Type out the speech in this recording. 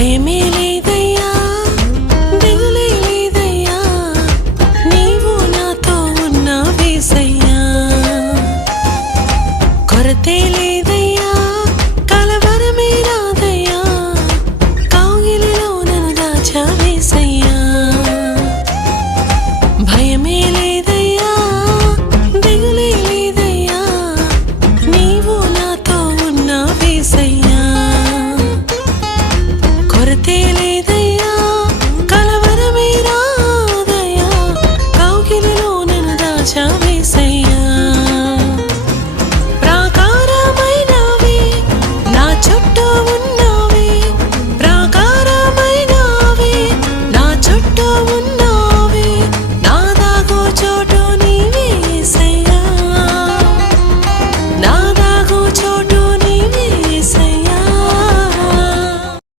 భయమే లేదయ్యా, దిగులే లేదయ్యా, నీవు నాతో ఉన్నావేసయ్యా. కొరతే లేదయ్యా, కలవరమే రాదయ్యా, కౌగిలిలో నన్ను దాచావేసయ్యా. భయమే లేదయ్యా, దిగులే లేదయ్యా, నీవు నాతో ఉన్నావేసయ్యా. కొరతే లేదు